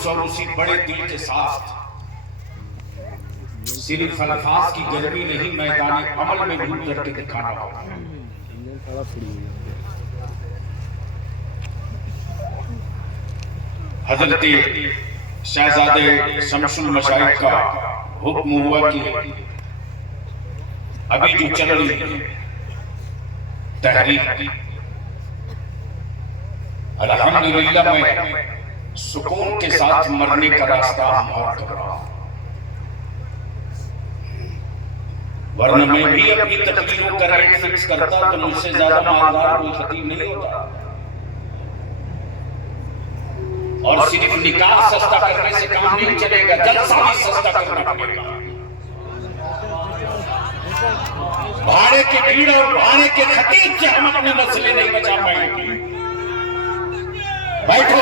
जुलूस और उसी बड़े दिल के साथ सिर्फ अल्फाज की गर्मी नहीं, मैदान अमल में भी उतर के दिखाना होगा। हजरत शहजादे शमसुल मशाइख का हुक्म हुआ कि अभी जो चल रही है तहरीक, अल्हम्दुलिल्लाह मैं सुकून के साथ मरने का रास्ता हमवार कर रहा हूं, वरना मैं भी अपनी तकलीफों का रेट फिक्स करता तो मुझसे ज्यादा मालदार कोई खतीब नहीं होता। और सिर्फ निकाह सस्ता करने से काम नहीं चलेगा, जलसा भी सस्ता करना पड़ेगा। भाड़े के भीड़ और भाड़े के खतीब से हम अपने मसले नहीं बचा पाएंगे। बैठो।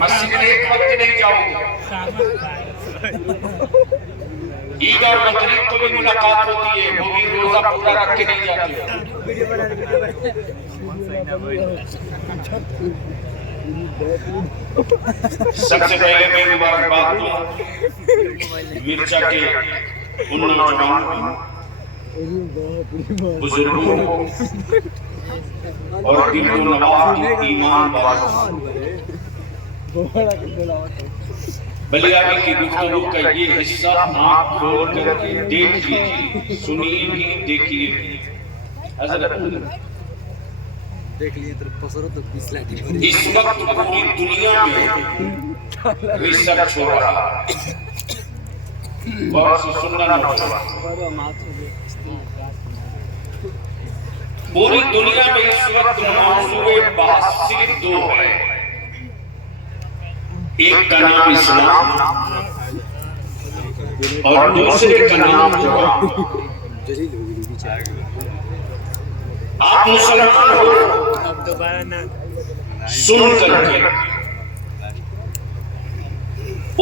मस्जिद में एक वक्त नहीं जाऊंगा, ईद और बकरीद को भी मुलाकात होती है, वो भी रोजा पूरा रख के नहीं जाते। सबसे पहले मैं मुबारकबाद दूं मिर्चा के उन नौजवानों, बुजुर्गों और दिल को नवाज ईमान वालों। बलियाबी की गुफ्तगू का ये हिस्सा आँख खोल करके देख लीजिए, सुनिए भी, देखिए भी। हज़रत देख लिए तो पसरो तो 20 लाठी भरी। इस वक्त पूरी दुनिया में रिसर्च हो रहा है, बहुत से सुनना न होगा। पूरी दुनिया में इस वक्त मौजूद बहस सिर्फ दो है, एक का नाम इस्लाम और दूसरे का नाम कुरान। आप मुसलमान हो, अब दोबारा ना सुन करके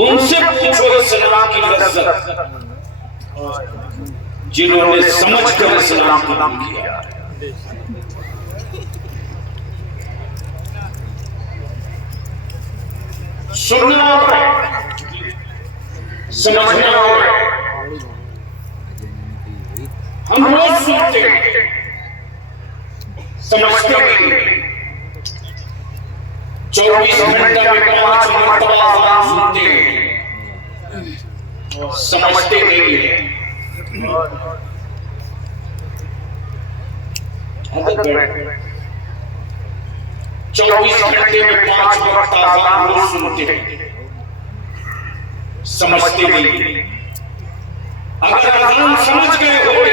उनसे पूछो इस्लाम की लज्जत, जिन्होंने समझ कर इस्लाम कबूल किया। सुनना है, समझना है। हम रोज सुनते हैं, समझते नहीं। 24 घंटे में 5 मरतबा अज़ान सुनते हैं, समझते नहीं है। 24 घंटे में 5 वक्त अज़ान रोज सुनते हैं, समझते नहीं। अगर अज़ान समझ गए होते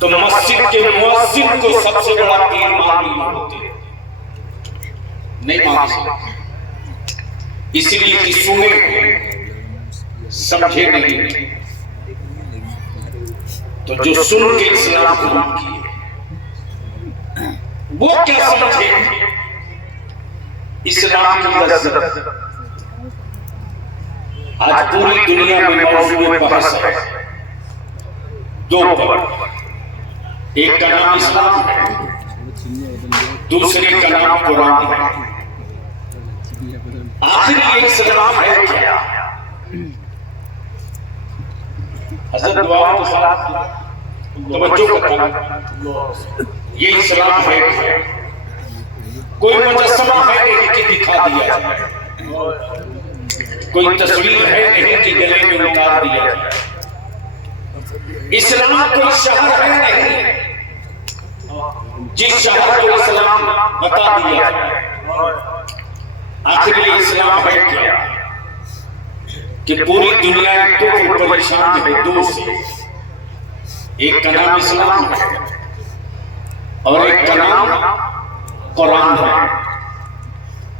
तो मस्जिद के मुअज्जिन को सबसे बड़ा पीर मान लिए होते, नहीं मान सकते, इसलिए कि सुने समझे नहीं। तो जो सुन के इस्लाम कबूल किए वो क्या समझे इस्लाम की लज्जत। आज पूरी दुनिया में मौजूद बहस है दो पर, एक का नाम इस्लाम है, दूसरे का नाम कुरान है। आखिर ये इस्लाम है क्या? हज़रत दुआओं के साथ तवज्जो करना, ये इस्लाम है क्या? कोई मुजस्समा है नहीं कि दिखा दिया जाए, कोई तस्वीर है नहीं कि गले में उतार दिया जाए। इस्लाम कोई शहर है नहीं जिस शहर को इस्लाम बता दिया जाए। आखिर ये इस्लाम है क्या कि पूरी दुनिया तो परेशान है दो से, एक का नाम इस्लाम है और एक का नाम कुरान है।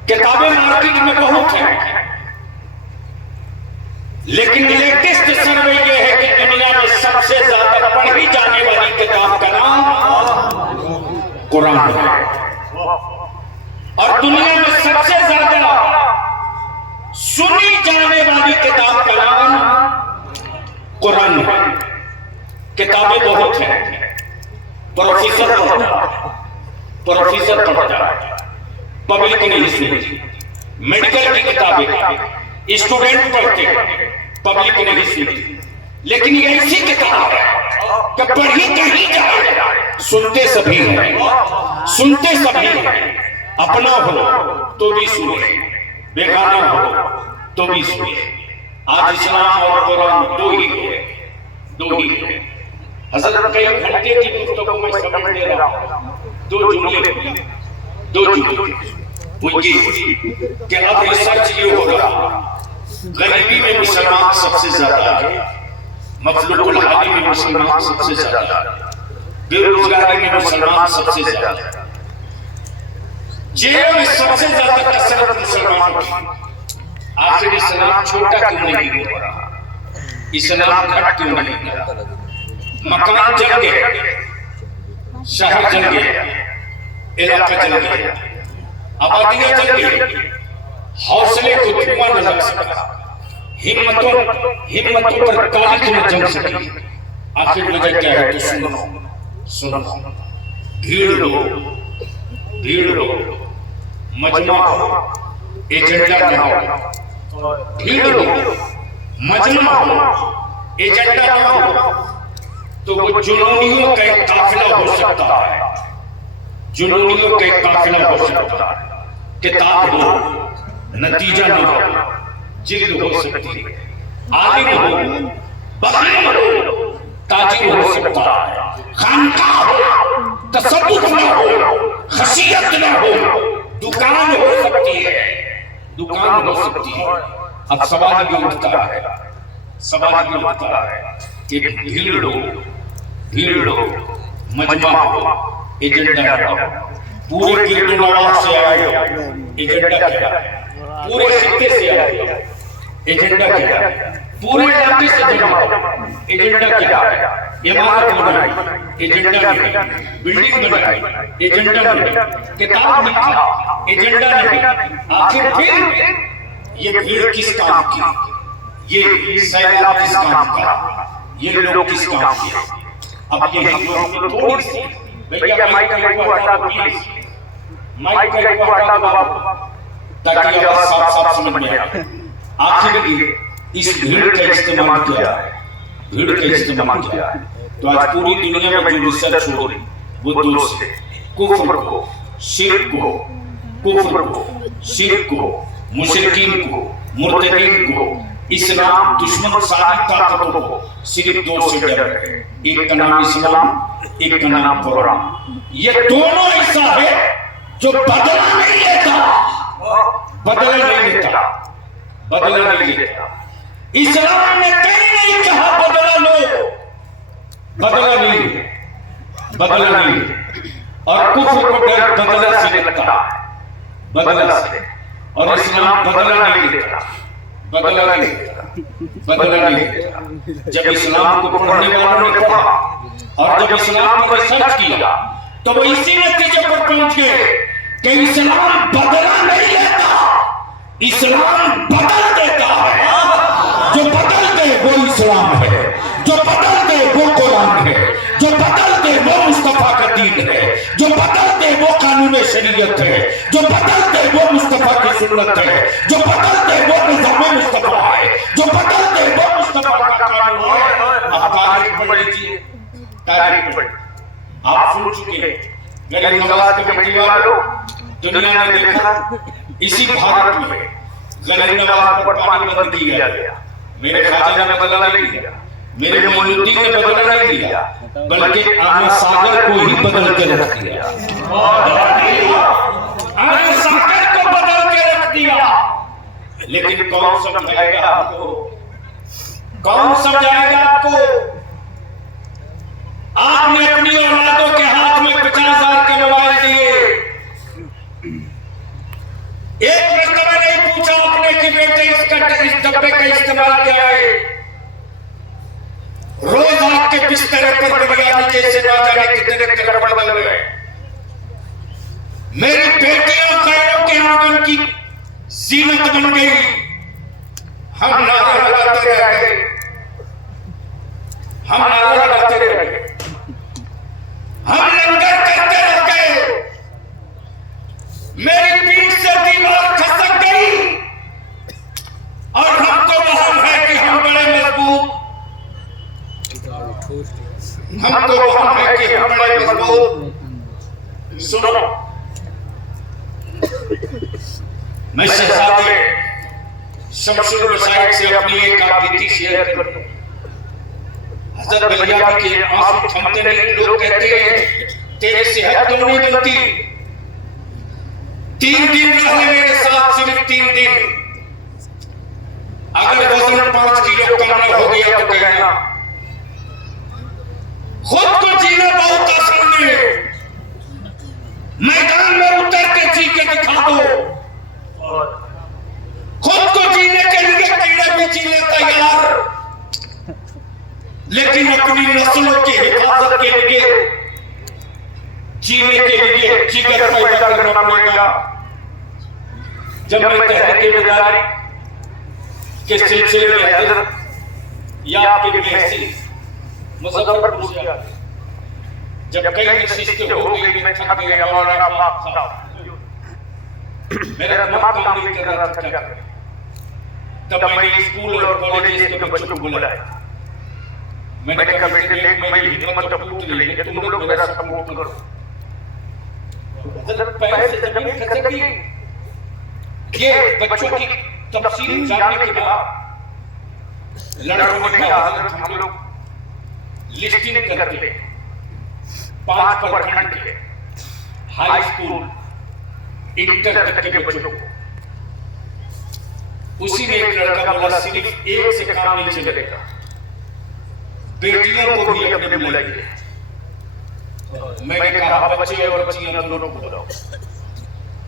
किताबें मार्केट में बहुत है, लेकिन लेटेस्ट सर्वे ये है कि दुनिया में सबसे ज्यादा पढ़ी जाने वाली किताब का नाम कुरान है और दुनिया में सबसे ज्यादा सुनी जाने वाली किताब का नाम कुरान है। किताबें बहुत हैं, प्रोफेसर पढ़ता है, पब्लिक नहीं सुनती। मेडिकल की किताबें स्टूडेंट पढ़ते हैं, पब्लिक नहीं सुनती। लेकिन ये ऐसी किताब है कि पढ़ी कहीं जाए, सुनते सभी हैं, सुनते सभी हैं। अपना हो तो भी सुने, बेगाना हो तो भी सुने। आज इस्लाम और कुरान दो ही है। हजरत कई घंटे की पुस्तकों में समझ ले रहा हूं, दो जुमले मुझे कि अब रिसर्च ये हो रहा, गरीबी में मुसलमान सबसे ज्यादा है, मफलूकुल हाली में मुसलमान सबसे ज्यादा है, बेरोजगारी में मुसलमान सबसे ज्यादा है, जेल में सबसे ज्यादा कसरत मुसलमान की। आखिर इस्लाम छोटा क्यों नहीं हो रहा, इस्लाम घट क्यों नहीं हो रहा? मकान जल गए, शहर जल गए, इलाका जल गया, आबादियां जल गई, हौसले को धुआं न लग सका, हिम्मतों पर कालिख न जम सकी। आखिर वजह क्या है? तो सुनो, भीड़ लो, मजमा हो, एजेंडा बनाओ। भीड़ लो, मजमा हो, एजेंडा बनाओ, तो वो जुनूनियों का एक काफिला हो सकता है, जुनूनियों का एक काफिला हो सकता है। किताब हो, नतीजा न हो, जिल्द हो सकती है। आलिम हो, बखील हो, ताजिर हो सकता है। खानकाह हो, तसव्वुफ न हो, खशियत न हो, दुकान हो सकती है, दुकान हो सकती है। अब सवाल ये उठता है कि भीड़ लो, मजमा हो, एजेंडा क्या? पूरे गिरदो नवाब से आए हो, एजेंडा क्या? पूरे खित्ते से आए हो, एजेंडा क्या? पूरे इलाके से जमा हो, एजेंडा क्या? इमारत बनाई, एजेंडा नहीं, बिल्डिंग बनाई, एजेंडा नहीं, किताब लिखा, एजेंडा नहीं। आखिर फिर ये भीड़ किस काम की, ये सैलाब किस काम का, ये लोग किस काम के? अब ये हम लोग को थोड़ी सी भैया माइक का को हटा दो प्लीज, माइक का को हटा दो ताकि आवाज साफ समझ में आए। आखिर इस भीड़ का इस्तेमाल किया है, भीड़ का इस्तेमाल किया है। तो आज पूरी दुनिया में जो रिसर्च हो रही वो दो से, कुफ्र को, शिर्क को, मुशरिकीन को, मुर्तदीन को, इस्लाम दुश्मन सारी ताकतों को सिर्फ दो से डर है। एक का नाम इस्लाम, एक का नाम कुरान। ये दोनों ऐसा है जो बदला नहीं लेता। इस्लाम ने कहीं नहीं कहा बदला लो, बदला नहीं। और कुफ्र को डर बदला से लगता है, बदला से। और इस्लाम बदला नहीं लेता। जब इस्लाम को पढ़ने वालों ने पढ़ा और जब इस्लाम को रिसर्च किया तो वो इसी नतीजे पर पहुंच गए कि इस्लाम बदला नहीं लेता, इस्लाम बदल देता है। जो बदल दे वो इस्लाम है, जो बदल दे वो कुरान है, जो बदल दे वो मुस्तफा का दीन है, जो बदल दे वो कानून शरीयत है, जो बदल दे वो मुस्तफा की सुन्नत है, जो बदल दे वो निज़ाम मुस्तफा है, जो बदल दे वो मुस्तफा का कानून है। अब तारीख पढ़ लीजिए, तारीख पढ़। आप सुन चुके हैं गरीब नवाज कमेटी वालों, दुनिया ने देखा इसी भारत में गरीब नवाज पर पानी बंद किया गया। मेरे खाजा ने बदला नहीं दिया, मेरे मोइनुद्दीन ने बदला नहीं दिया, बल्कि आना सागर को ही बदल के रख दिया। आना सागर को बदल के रख दिया। लेकिन कौन समझाएगा आपको? कौन समझाएगा आपको? आपने अपनी औलादों के हाथ में 50,000 के मोबाइल दिए, एक मर्तबा नहीं पूछा आपने कि बेटे इस डब्बे का इस्तेमाल क्या है। रोज आपके बिस्तर पर बिरयानी जैसे ना जाने कितने गड़बड़ बन गए। मेरी बेटियां खैरों के आंगन की जीनत बन गई। हम नारा लगाते रह गए, हम नारा लगाते रह गए, हम हमको हम है कि हम बड़े मजबूत। सुनो, मैं शहजादे शमशुल मशाइख से अपनी एक आपबीती शेयर करूं। हजरत बलिया के आंसू थमते नहीं। लोग कहते हैं तेरी सेहत क्यों नहीं बनती? 3 दिन रहे मेरे साथ, सिर्फ 3 दिन। अगर वजन 5 किलो कम न हो गया तो कहना। खुद को जीना बहुत आसान है, मैदान में उतर के जी के दिखा दो। खुद को जीने के लिए कीड़े भी जीने तैयार, लेकिन अपनी नस्लों की हिफाजत के लिए जीने के लिए जिगर पैदा करना पड़ेगा। जब मैं तहरीक बेदारी के सिलसिले में हजरत या आपके महसी मुजफ्फरपुर से आ गए, जब कई नशिस्तें हो गई, मैं थक गया। मौलाना पाक साहब, मेरा दिमाग काम नहीं कर रहा था क्या करें। तब मैंने स्कूल और कॉलेज के बच्चों को बुलाया। मैंने कहा बेटे देख, मेरी हिम्मत तो टूट गई है, तुम लोग मेरा सपोर्ट करो। हजरत पैर से जमीन खसक गई। ये बच्चों की तफसील जानने के बाद लड़कों ने कहा हजरत हम लोग लिस्टिंग करते 5 प्रखंड के हाई स्कूल इंटर तक के बच्चों को। उसी में एक लड़का बोला सिर्फ एक से काम नहीं चलेगा, बेटियों को भी अपने बुलाइए। मैंने कहा बच्चे और बच्चियां दोनों को बुलाओ।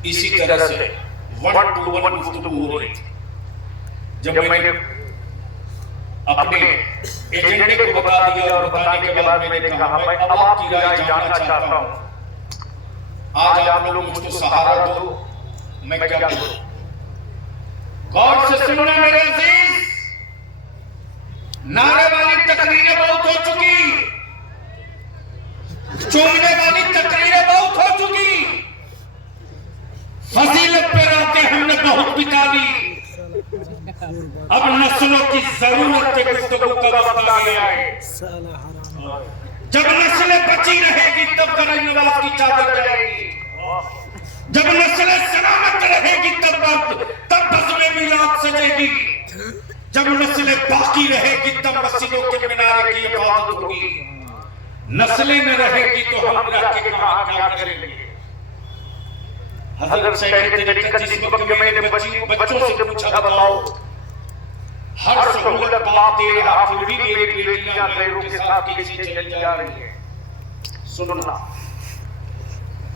इसी तरह से 1-to-1 गुफ्तगू हो रही थी। जब मैंने अपने एजेंडे को बता दिया और बताने के बाद मैंने कहा मैं अब आपकी राय जानना चाहता हूं। आज आप लोग मुझको सहारा दो, मैं क्या करूं? गौर से सुनना मेरे अजीज, नारे वाली तकरीरें बहुत हो चुकी, चूमने वाली तकरीरें बहुत हो चुकी, फजीलत पे रातें हमने बहुत बिता दी। अब नस्लों की जरूरत पे गुफ्तगू का वक्त आ गया है। जब नस्लें बची रहेगी तब गरीब नवाज की चादर जाएगी। जब नस्लें सलामत रहेगी तब बज़्म मिलाद सजेगी। जब नस्लें बाकी रहेगी तब मस्जिदों के मीनारे की इबादत होगी। नस्लें न रहेगी तो हम रह के कहां क्या करेंगे? हजरत सैयद जिस वक्त मैंने बच्चों से पूछा बताओ, हर सहूलत बाप दे रहा फिर भी मेरी बेटियां गैरों के साथ कैसे चली जा रही है। सुनना,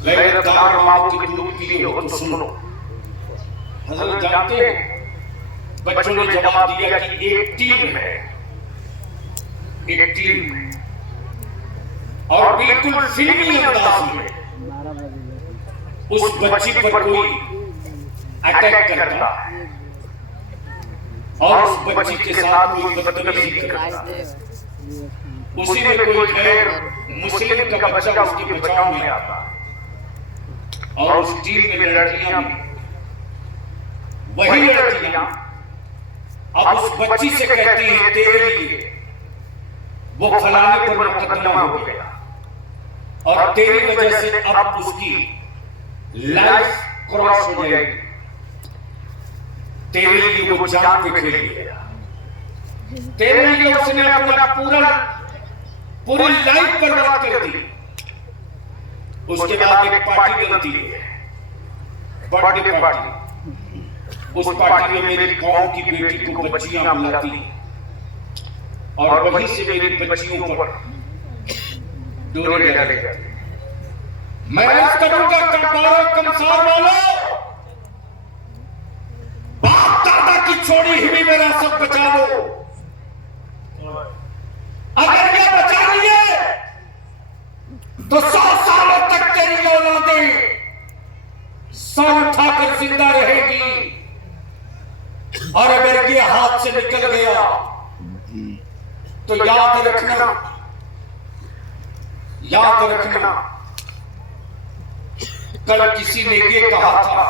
गैरतदार माओ की दूध पी हो तो सुनो। हजरत जानते हैं, बच्चों ने जवाब दिया कि एक टीम है, एक टीम है, और बिल्कुल फिल्मी अंदाज में उस बच्ची पर कोई अटैक करता और उस बच्ची के साथ कोई बदतमीजी करता। उसी में कोई गैर मुस्लिम का बच्चा उसके बचाव में आता और उस टीम में लड़कियां भी, वही लड़कियां अब उस बच्ची से कहती हैं तेरे लिए वो फलाने पर मुकदमा हो गया और तेरी वजह से अब उसकी लाइफ क्रॉस हो जाएगी, तेरे लिए वो जान पे खेल गया, तेरे लिए उसने अपना पूरी लाइफ बर्बाद कर दी। उसके बाद एक पार्टी बनती है, बर्थडे पार्टी। उस पार्टी में मेरी गांव की बेटी को बच्चियां बुलाती और वहीं से मेरी बच्चियों पर डोरे डाले जाते। मैं आज करूंगा कमपारो कमसार वालों, बाप दादा की छोड़ी हुई विरासत बचा लो। अगर ये बचा लिए तो 100 सालों तक तेरी औलादें सर उठाकर जिंदा रहेगी। और अगर ये हाथ से निकल गया तो याद रखना, कल किसी ने ये कहा था,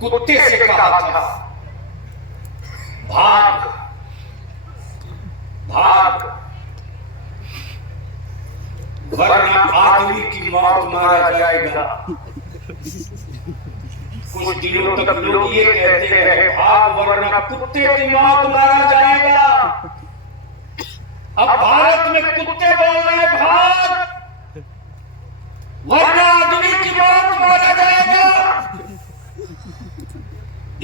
कुत्ते से कहा था, भाग भाग, वरना आदमी की मौत मारा जाएगा। कुछ दिनों तक लोग ये कहते रहे भाग वरना कुत्ते की मौत मारा जाएगा। अब भारत में कुत्ते बोल रहे भाग वरना आदमी की मौत मारा जाएगा।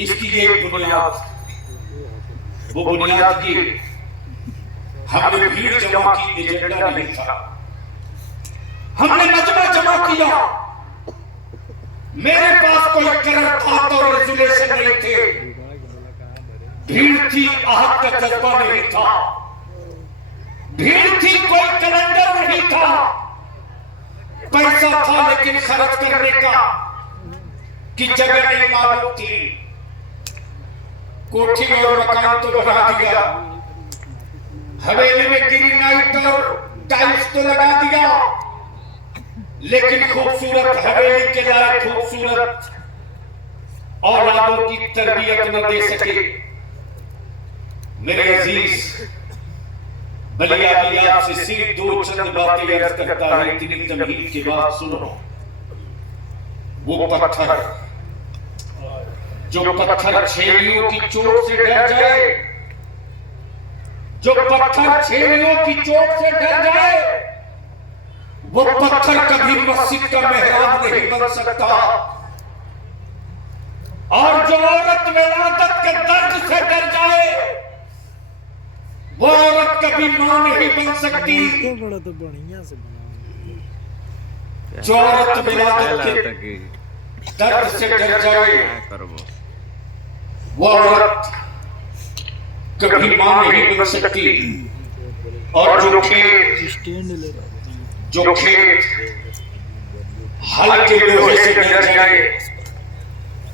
इसकी एक बुनियाद, वो बुनियाद की हमने भीड़ जमा की एजेंडा नहीं था, हमने मजमा जमा किया। मेरे पास कोई करर था तो रेजुलेशन नहीं थे, भीड़ थी आहत का जज्बा नहीं था, भीड़ थी कोई कैलेंडर नहीं था, पैसा था लेकिन खर्च करने का कि जगह नहीं मालूम थी। कोठी और मकान तो बना दिया, हवेली में गिरी नाइट और टाइल्स तो लगा दिया, लेकिन खूबसूरत हवेली के लायक खूबसूरत औलादों की तरबियत न दे सके। मेरे अजीज, बलिया की आपसे सिर्फ दो चंद बातें अर्ज करता है, इतनी तमहीद के बाद सुनो। वो पत्थर जो पत्थर छेड़ियों की चोट से डर जाए, जो पत्थर छेड़ियों की चोट से डर जाए, वो पत्थर कभी मस्जिद का मेहराब नहीं बन सकता। और जो औरत विलादत के दर्द से डर जाए, वो औरत कभी मां नहीं बन सकती। तो बढ़िया से बना, जो औरत विलादत के दर्द से डर जाए, वो औरत कभी मां नहीं बन सकती। और जो खेत हल के लोहे से डर जाए,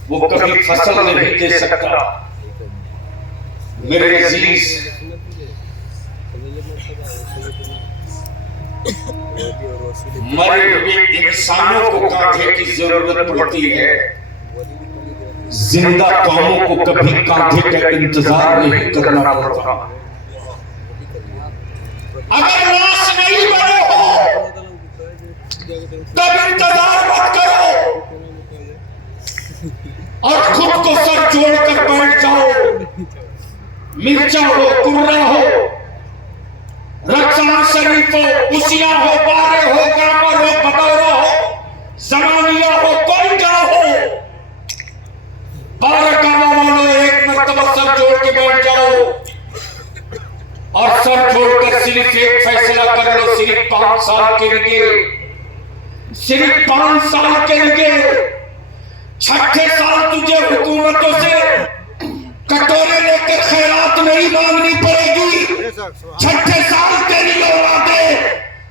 वो कभी फसल नहीं दे सकता। मेरे अजीज, मरे हुए इंसानों को कांधे की जरूरत पड़ती है, जिंदा कौमों को कभी कांधे का इंतजार नहीं करना पड़ता। अगर लाश नहीं बने हो तब इंतजार मत करो और खुद को सर जोड़कर बैठ जाओ। मिर्चा हो, कुर्रा हो, रक्षा शरीफ हो, उसिया हो, बारे हो, गामर हो, बटौरा हो, जमानिया हो, कोई का हो, 12 गांव वालों एक मर्तबा सर जोड़ के बैठ जाओ और सर जोड़कर सिर्फ एक फैसला कर लो, सिर्फ 5 साल के लिए, सिर्फ 5 साल के लिए। छठे साल तुझे हुकूमतों से कटोरे लेकर खैरात नहीं मांगनी पड़ेगी। छठे साल तेरी औलादे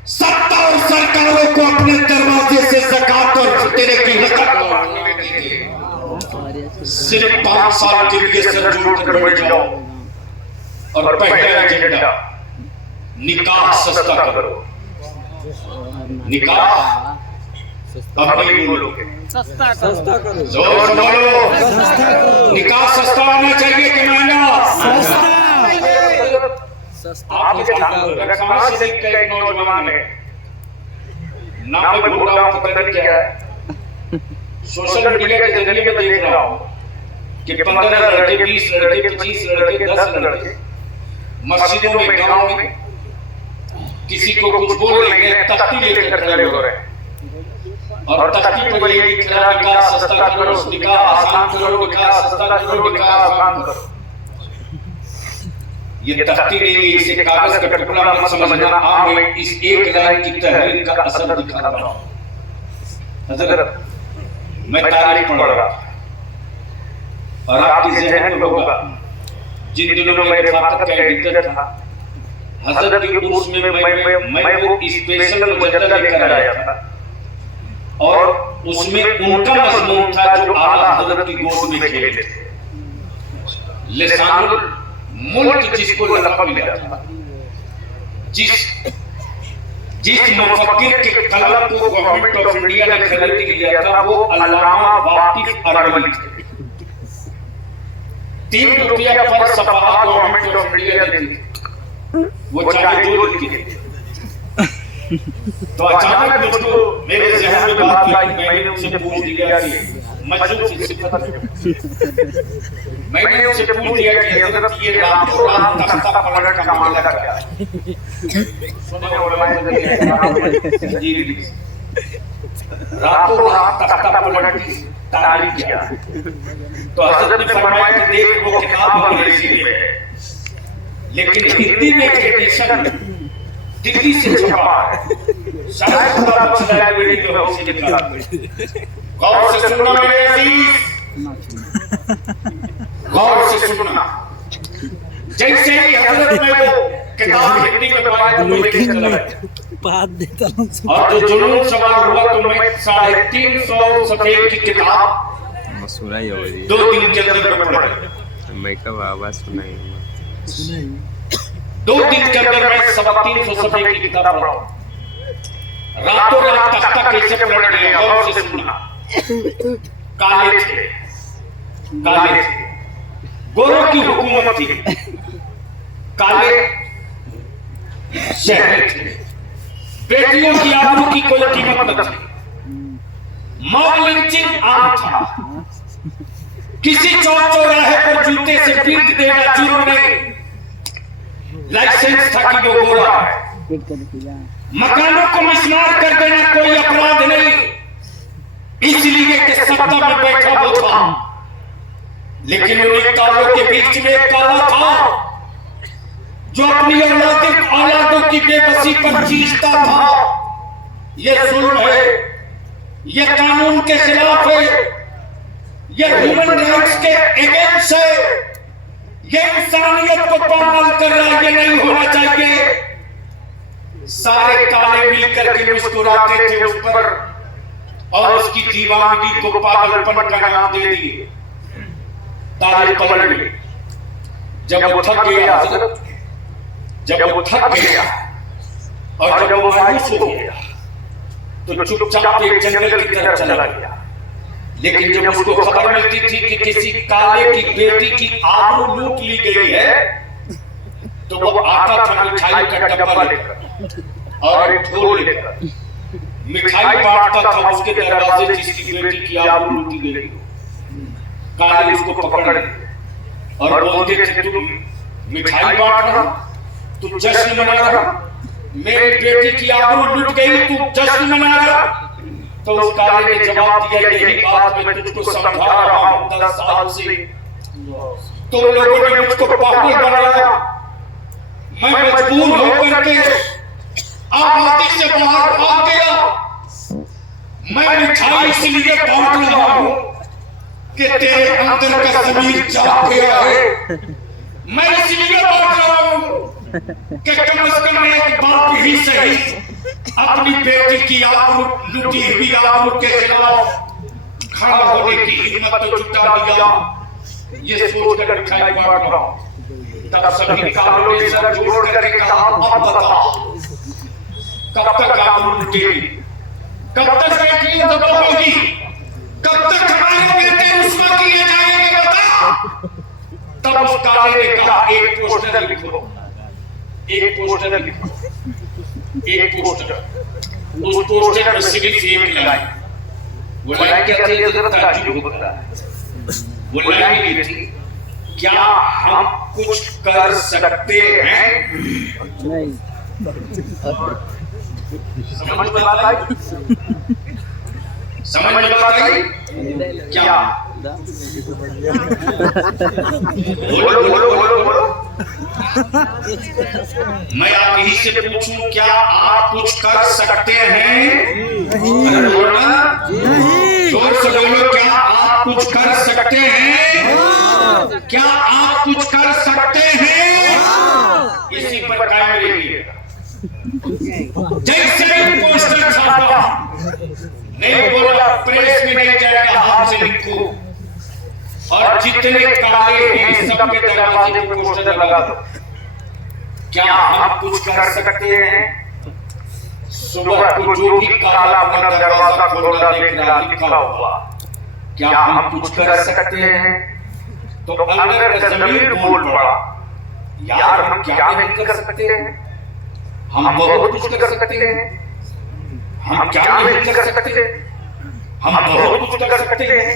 सत्ता और सरकारों को अपने दरवाजे से ज़कात और फितरे की रकम मांगने देंगे। सिर्फ 5 साल के लिए सर जोड़कर बैठ जाओ। और पहला एजेंडा, निकाह सस्ता करो। निकाह अब नहीं बोलोगे, सस्ता करो, जोर से बोलो, निकाह सस्ता होना चाहिए कि महंगा? आपके रखवा से एक नौजवान है, नाम मैं भूल रहा हूं, पता नहीं क्या है, सोशल मीडिया के जरिए मैं देख रहा हूं कि 15 लड़के, 20 लड़के, 25 लड़के, 10 लड़के मस्जिदों में, गांव में किसी को कुछ बोल रहे हैं, तख्ती लेकर खड़े हो रहे हैं और तख्ती पर ये लिख रहा है निकाह सस्ता करो, निकाह आसान करो, निकाह सस्ता करो, निकाह आसान करो। ये तख्ती नहीं है, इसे कागज का टुकड़ा मत समझना। मैं इस एक लाइन की तहरीर का असर दिखा रहा हूं। हज़रत, मैं तारीख पढ़ रहा और आपके ज़हन में होगा, जिन दिनों में रिफाकत का एडिटर था, हज़रत के उर्स में मैं वो स्पेशल मुजद्दा लेकर आया था और उसमें उनका मज़मून था जो आला हज़रत की गोद में खेले थे। लिसानुल मुल्क जिसको लक़ब मिला था, जिस मुफक्किर के कलम को गवर्नमेंट ऑफ इंडिया ने खरीद लिया था, वो अल्लामा वाकिफ अरबी थे। 3 रुपया पर सफ़हा गवर्नमेंट ऑफ इंडिया देती थी, वो चाहे जो लिखी थी। तो अचानक मुझको मेरे जहन में बात आई, मैंने उनसे पूछ दिया कि मजलूम की सिफत, मैंने उनसे पूछ दिया कि हजरत ये रातों रात तख्ता पलट का मामला क्या है? सुने उलमाए जी, रातों रात तख्ता पलट की तारीख क्या है? तो हजरत ने फरमाया कि देख वो किताब अंग्रेजी में है, लेकिन हिंदी में एडिशन दिल्ली से छपा है, शायद खुदा बख्श लाइब्रेरी में उसी किताब में। गौर से सुनना मेरे अजीज, गौर से सुनना। जैसे ही हजरत ने वो किताब हिंदी में पढ़ाई तो मुझे चला और जो जुनून सवार हुआ तो मैं 350 सफेद की किताब सुनाई होगी 2 दिन के अंदर में पढ़ा। मैं कब आवाज सुनाई 2 दिन के अंदर मैं 350 सफेद की किताब पढ़ा। रातों रात तख्ता कैसे पलट गया? गौर से सुनना। काले थे, काले थे, गोरों की हुकूमत थी, काले शहर थे, बेटियों की आबरू की कोई कीमत न थी, मॉब लिंचिंग आम था, किसी चौक चौराहे पर जूते से पीट देना जुर्म नहीं, लाइसेंस था कि वो गोरा है, मकानों को मिसमार कर देना कोई अपराध नहीं, इसलिए कि सत्ता में बैठा वो था। लेकिन उन कालों के बीच में एक काला था जो अपनी औलादों की बेबसी पर चीखता था, यह जुल्म है, यह कानून के खिलाफ है, यह ह्यूमन राइट्स के अगेंस्ट है, यह इंसानियत को पामाल कर रहा है, यह नहीं होना चाहिए। सारे काले मिलकर के मुस्कुराते थे उस पर और उसकी दीवानगी को पागलपन का नाम दे दिए। तारीख पलट गई। जब वो थक गया, जब वो थक गया और जब वो मायूस हो गया तो चुपचाप एक जंगल की तरफ चला गया। लेकिन जब उसको खबर मिलती थी कि किसी काले की बेटी की आबरू लूट ली गई है तो वो आता था मिठाई का डब्बा लेकर और एक ढोल लेकर मिठाई बांटता था उसके दरवाजे जिसकी बेटी की आबरू लूटी गई। काले उसको पकड़ और बोलते थे तुम मिठाई बांट रहा, तू जश्न मना रहा, मेरी बेटी की आबरू लूट गई, तू जश्न मना रहा। तो उस काले ने जवाब दिया, यही बात मैं तुझको समझा रहा हूं 10 साल से, तुम लोगों ने मुझको पागल बनाया, मैं मजबूर होकर के आबादी से बाहर भाग गया। मैं मिठाई इसलिए बांट रहा हूं कि तेरे अंदर का ज़मीर जाग गया है। मैं इसलिए बांट रहा हूं कि कम से कम एक बाप ही सही अपनी बेटी की आबरू लूटी हुई आबरू के खिलाफ खड़ा होने की हिम्मत तो जुटा दिया। ये सोचकर मिठाई बांट रहा हूं। तब सभी कालों ने सर जोड़ करके कहा, अब बताओ कब तक आबरू लूटेगी, कब तक बेटी दबाओगी, कब तक हमारे बेटे रुस्वा किए जाएंगे, बता। तब उस काले ने कहा, एक पोस्टर लिखो, एक पोस्टर लिखो, एक पोस्टर। उस पोस्टर में सिर्फ एक लाइन, वो लाइन क्या थी? ताज्जुब होता है। वो लाइन ये थी, क्या हम कुछ कर सकते हैं? नहीं। समझ में बात आई? समझ में बात आई? क्या? बोलो बोलो बोलो बोलो। मैं आप यही से पूछूं, क्या आप कुछ कर सकते हैं? जोर से बोलो, क्या आप कुछ कर सकते हैं? क्या आप कुछ कर सकते हैं? इसी पर कायम रहिएगा। जैसे पोस्टर छापा, नहीं बोला प्रेस में नहीं जाएगा, हाथ से लिखो और जितने काले हैं सबके दरवाजे पे पोस्टर लगा दो। क्या हम कुछ कर सकते हैं? सुबह को जो भी काला अपना दरवाजा खोलना देखना लिखा हुआ, क्या हम कुछ कर सकते हैं? तो अंदर का ज़मीर बोल पड़ा, यार हम क्या नहीं कर सकते हैं? हम बहुत कुछ कर सकते हैं, हम क्या नहीं कर सकते, हम बहुत कुछ कर सकते हैं।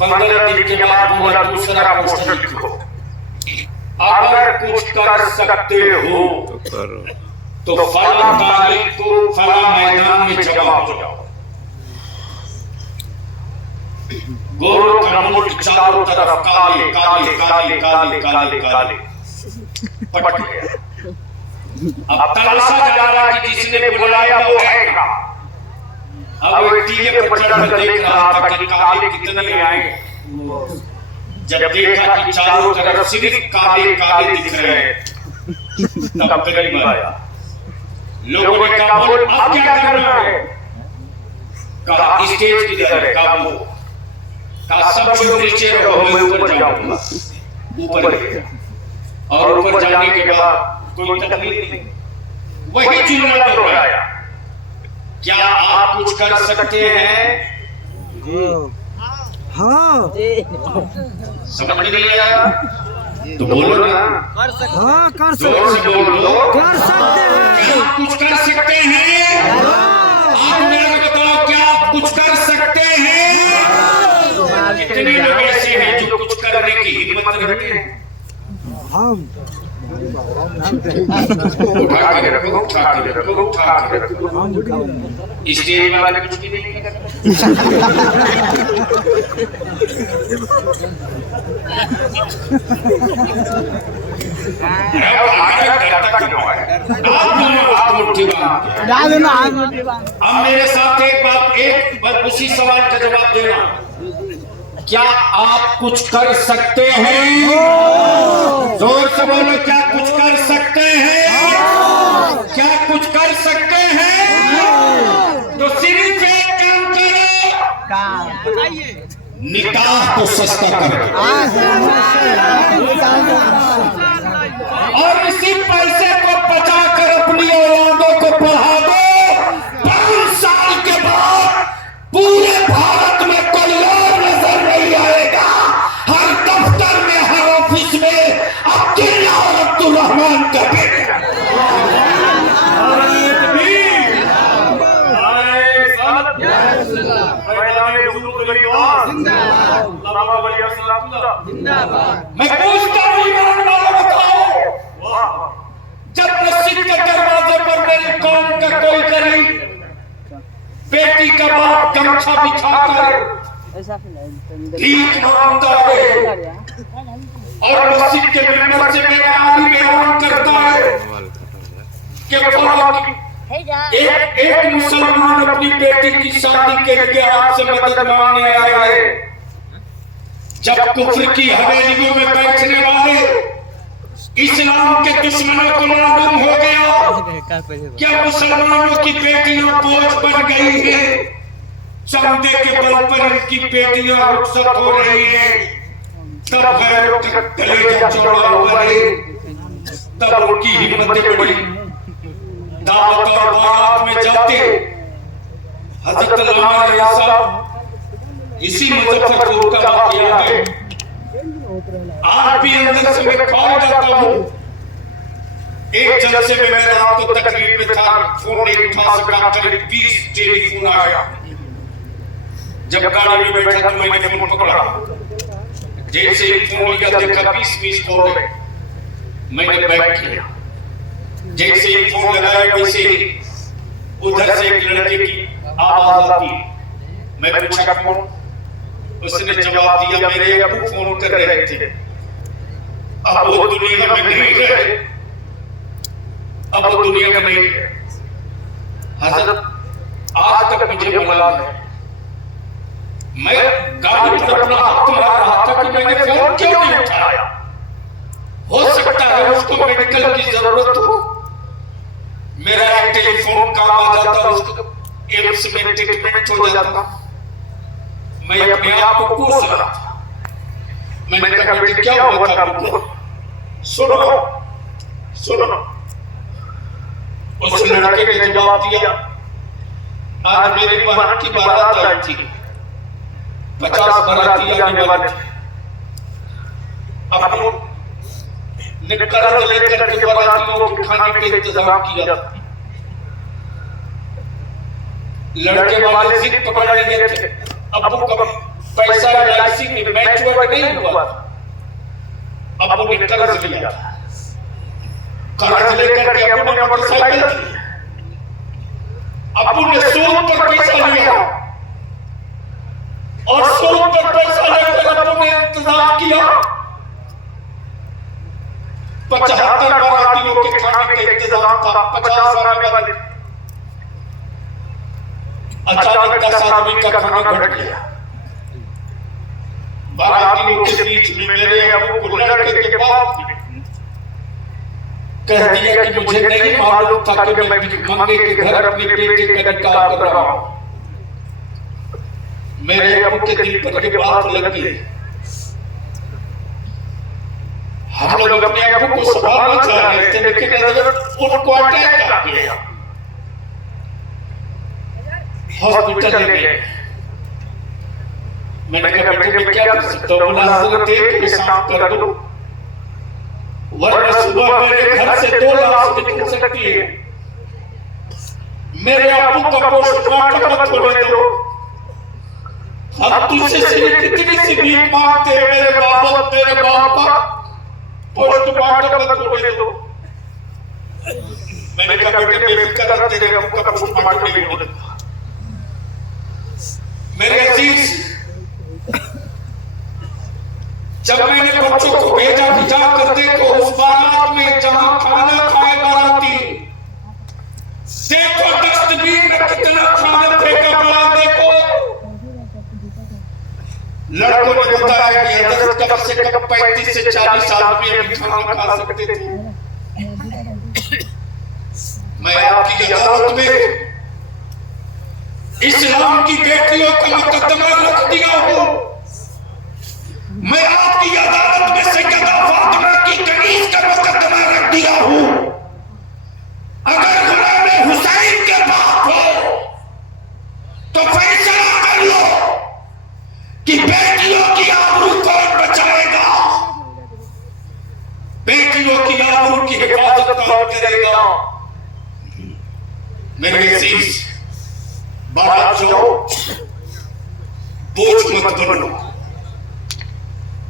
15 दिन के बाद बोला दूसरा क्वेश्चन लिखो, अगर कुछ कर सकते हो तो करो। तो फला तारीख को फला मैदान में जमा हो जाओ। गोरों का मुल्क चारों तरफ काले काले काले काले काले काले पट गया। अब तलाशा जा रहा कि जिसने बुलाया वो है कहाँ। अब वो टीवी पर चढ़कर देख रहा था कि काले कितने आए। जब देखा कि चारों तरफ सिर्फ काले काले दिख रहे हैं, तब करीब आया। लोगों ने कहा बोल अब क्या करना है? कहा स्टेज किधर है? कहा वो। कहा सब लोग नीचे रहो, मैं ऊपर जाऊंगा। ऊपर गया और ऊपर जाने के बाद कोई तकलीफ नहीं, वही जुमला दोहराया, क्या आप कुछ कर सकते हैं? हाँ समझ में नहीं आया तो बोलो ना। हाँ कर जोर से बोलो, कर सकते हैं। क्या आप कुछ कर सकते हैं? आप मेरे को बताओ, क्या आप कुछ कर सकते हैं? कितने लोग ऐसे हैं जो कुछ करने की हिम्मत रखते हैं? हम उठा के रखो, उठा के रखो, उठा के रखो। स्टेज वाले कुछ भी नहीं करते। अब मेरे साथ एक बार उसी सवाल का जवाब देना, क्या आप कुछ कर सकते हैं? जोर से बोलो, क्या कुछ कर सकते हैं? क्या कुछ कर सकते हैं? तो सिर्फ एक काम करो, निकाह को सस्ता करो और इसी पैसे को बचाकर अपनी औलादों को पढ़ा दो। 5 साल के बाद पूरे भारत में कोई और नजर नहीं आएगा। हर दफ्तर में, हर ऑफिस में अब्दुल्ला और अब्दुल रहमान का बेटा। मैं पूछता हूँ, ईमान वालों बताओ, जब मस्जिद के दरवाजे पर मेरी कौम का कोई गरीब बेटी का बाप गमछा बिछाकर भीख मांगता है और मस्जिद के मिंबर से मेरा आदमी बयान करता है कि एक मुसलमान अपनी बेटी की शादी के लिए आपसे मदद मांगने आया है। जब कुफ्र की हवेलियों में बैठने वाले इस्लाम के दुश्मनों को मालूम हो गया क्या मुसलमानों की बेटियां बोझ बन गई हैं, चंदे के बल पर इनकी बेटियां रुखसत हो रही हैं, तब गैरों का कलेजा चौड़ा हुआ है, तब उनकी हिम्मतें बढ़ी। दावत और बारात में जाते हजरत अल्लामा रियाज साहब, इसी मुजफ्फरपुर का वाकया है। आज भी अंदर से मैं खौफ जाता हूँ। एक जलसे में मैं रात को तकरीर में था, फोन नहीं उठा सका, करीब 20 टेलीफोन आया। जब गाड़ी में बैठा तो मैंने फोन पकड़ा, जैसे ही फोन लिया देखा 20 कॉल है। मैंने बैक किया, जैसे ही फोन लगाया वैसे ही उधर से एक लड़के की आवाज आती। मैं पूछा कौन? उसने जवाब दिया, मेरे अब्बू फोन कर रहे थे। अब वो दुनिया में नहीं रहे, अब वो दुनिया में नहीं है। हजरत आज तक मुझे मलाल है। मैं गाड़ी पर अपना हाथ मार रहा था कि मैंने फोन क्यों नहीं उठाया। हो सकता है उसको मेडिकल की जरूरत हो, मेरा एक टेलीफोन काम आ जाता, उसको एम्स में ट्रीटमेंट हो जाता। मैं अपने आप को कोस रहा था। मैंने कहा बेटे क्या हुआ था आपको? सुनो सुनो। उस लड़के ने जवाब दिया, आज मेरी बहन की बारात आई थी, 50 बाराती आने वाले थे। अब ने कर्ज लेकर के बारातियों के खाने के इंतजाम किया। लड़के वाले जिद पकड़ लिए थे, अबू का पैसा एलआईसी में मैच्योर नहीं हुआ, अबू ने कर्ज लिया। कर्ज लेकर के अबू ने मोटरसाइकिल ली, अबू ने सूद पर पैसा लिया और सूद पर पैसा लेकर अबू ने इंतजाम किया। 75 बारातियों के खाने का इंतजाम था, 50 आने वाले। अचानक 10 आदमी का खाना घट गया। बारातियों के बीच में मेरे अबू को लड़के के बाप ने कह दिया कि मुझे नहीं मालूम था कि मैं मंगे के घर अपनी बेटी का निकाह कर रहा हूं। मेरे अबू के दिल पर ये बात लगी। हम लोग अपने अबू को संभालना चाह रहे थे, लेकिन उनको अटैक आ गया। हॉस्पिटल में गए। मैंने कहा बेटे मैं क्या कर सकता हूँ? बोला हजरत एक ही काम कर दो, वरना सुबह मेरे घर से 2 लाश निकल सकती है। मेरे अबू का पोस्टमार्टम मत होने दो। हम तुझसे सिर्फ इतनी सी भीख मांगते हैं मेरे बाप का पोस्टमार्टम मत होने दो। मैंने कहा बेटे बेफिक्र रह, तेरे अबू का पोस्टमार्टम नहीं होने दो। मेरे अजीज, जब मैंने बच्चों को भेजा कि जाकर देखो उस बारात में जहां खाना खाए बाराती, देखो डस्टबिन में कितना खाना फेंका पड़ा। देखो लड़कों ने बताया कि हजरत कम से कम 35 से 40 आदमी अभी खाना खा सकते थे। मैं आपकी अदालत में इस्लाम की बेटियों का मुकदमा रख दिया हूं। मैं आपकी अदालत में सैयदा फातिमा की कनीज का मुकदमा रख दिया हूं। अगर गुलाम हुसैन के बाप हो तो फैसला कर लो कि बेटियों की आबरू कौन बचाएगा, बेटियों की आबरू की हिफाजत कौन करेगा। मेरे अजीज, बारात जाओ, बोझ मत बनो।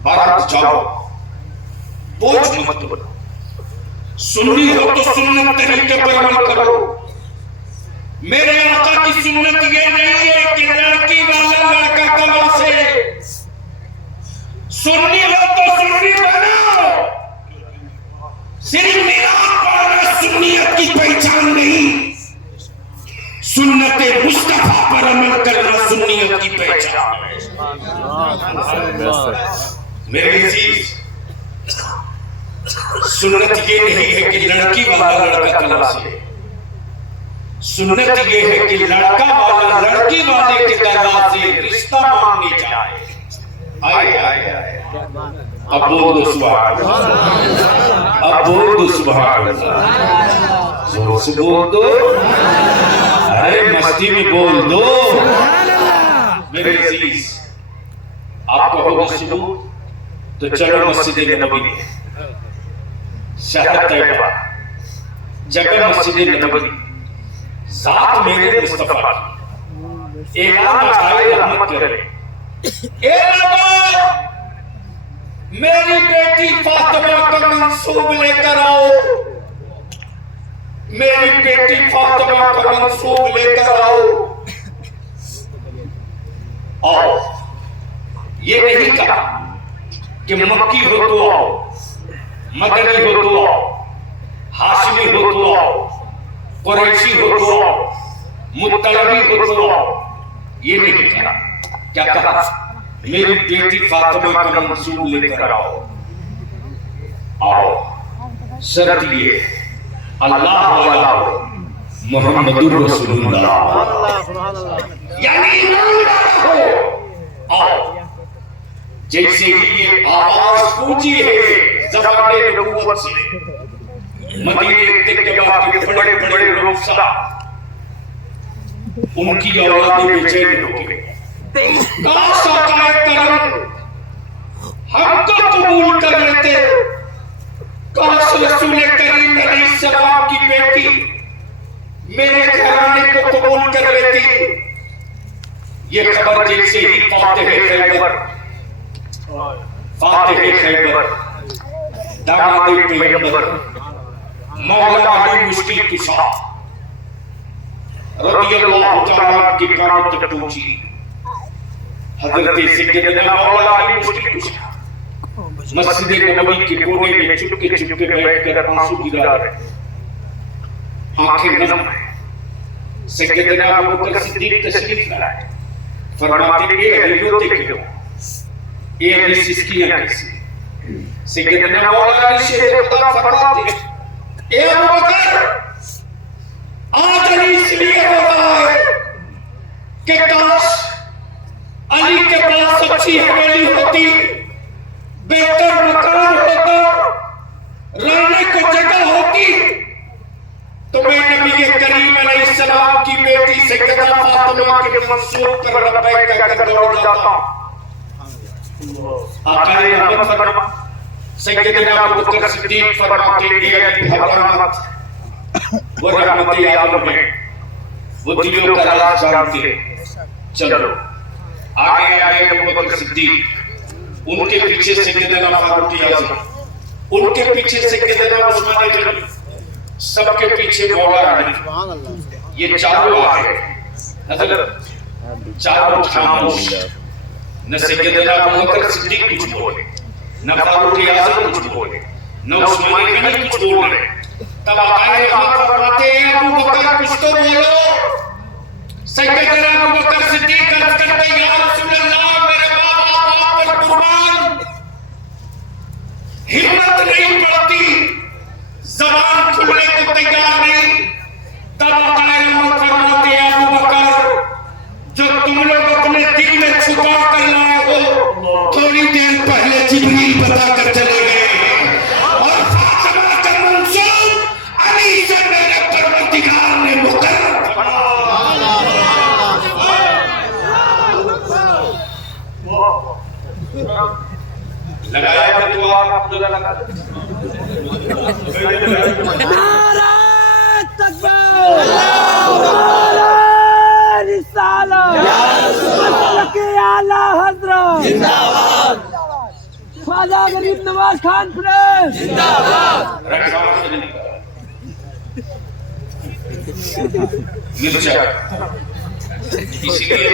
बारात जाओ, बोझ मत बनो। सुन्नी हो तो सुन्नत तरीके पर अमल करो। मेरे आका की सुन्नत ये नहीं है कि लड़की वाला लड़का कमा से। सुन्नी हो तो सुन्नी बनो। सिर्फ मिलाद पढ़ना सुन्नियत की पहचान नहीं, सुन्नते मुस्तफा पर अमल करना सुन्नियत की पहचान है। मेरे अजीज, सुन्नत ये नहीं है कि लड़की वाला लड़का तलाश ले। सुन्नत ये है कि लड़का वाला लड़की वाले के दरवाजे रिश्ता मांगने जाए। आए आए आए, अब बोल दो सुभान अल्लाह, अब बोल दो सुभान अल्लाह, जोर से बोल दो। अरे मस्ती में बोल दो। मेरे अजीज, आप कहोगे सुनो तो चलो मस्जिद नबी में, शहर तैयबा जगह मस्जिद नबी, साथ मेरे मुस्तफा की ऐलान आए रहमत करे। ए लोगों, मेरी बेटी फातिमा का मंसूब लेकर आओ। मेरी बेटी फातिमा का मंसूब लेकर आओ। और ये नहीं कहा कि मक्की हो तो आओ, मदनी हो तो आओ, हाशमी हो तो आओ, कुरैशी हो तो आओ, मुत्तलबी हो तो आओ। ये नहीं कहा। क्या कहा? मेरी बेटी फातिमा का मंसूब लेकर आओ। आओ, शर्त ये अल्लाह वाला मुहम्मदुर रसूलुल्लाह, यानी आओ। जैसे ही ये आवाज गूंजी है ज़बाने नबूवत से, मदीने तैयबा के बड़े बड़े लोग उनकी औलादें बेचैन हो गई। काश आकाए करम हमको कबूल कर लेते, काश रसूल करीम अलैहिस्सलाम की बेटी मेरे घराने को कबूल कर लेती। ये खबर जैसे ही फातिह खैबर दामाद पैगंबर मौला अली मुश्किल कुशा रदियल्लाहु तआला के कानों तक पहुंची। हजरत सैयदना मौला अली मुश्किल कुशा मस्जिद नबवी के कोने में चुपके चुपके बैठकर आंसू गिरा रहे, आंखें नम है। सैयदना अबू बकर सिद्दीक तशरीफ लाए, फरमाते हैं रोते क्यों, ये हदीस इसकी है कैसी? सैयदना मौला अली शेर खुदा फरमाते हैं ए अबू बकर, आज अली इसलिए रो रहा है कि काश अली के पास अच्छी हवेली होती, बेहतर मकान होता, रहने को जगह होती, तो मैं नबी करीम अलैहिस्सलाम की बेटी सैयदा फातिमा के मंसूब पर लब्बैक कहकर दौड़ जाता। आका ने रहमत फरमा, सैयदना अबू बकर सिद्दीक फरमाते हैं घबरा मत, वो रहमत आलम है, वो दिलों का राज जानते हैं। चलो आगे आए अबू बकर सिद्दीक, उनके पीछे सैयदना फारूक आज़म, उनके पीछे सैयदना उस्मान गनी, सबके पीछे मौला अली। ये चारों आए, हजरत चारों खामोश, न सैयदना अबू बकर सिद्दीक कुछ बोले, न फारूक आज़म कुछ बोले, न उस्मान गनी कुछ बोले। तब आए रहमत फरमाते हैं अबू बकर कुछ तो बोलो। सैयदना अबू बकर सिद्दीक अर्ज करते हैं या रसूल अल्लाह, मेरे बाप पर कुर्बान, हिम्मत नहीं पड़ती, ज़बान खुलने को तैयार नहीं। तब आका ने रहमत फरमाते हैं अबू बकर, जो तुम लोग अपने दिल में छुपा कर लाए हो, थोड़ी देर पहले जिब्रील बता कर चले गए, और फातिमा का मंसूब अली से मेरे परवरदिगार ने मुकर्रर फरमाया। लगाया है दुआ अब्दुल्ला लगा नारा तकबीर, नारा रिसालत, मसलक आला हज़रत जिंदाबाद, ख्वाजा गरीब नवाज खान प्रेस जिंदाबाद। इसीलिए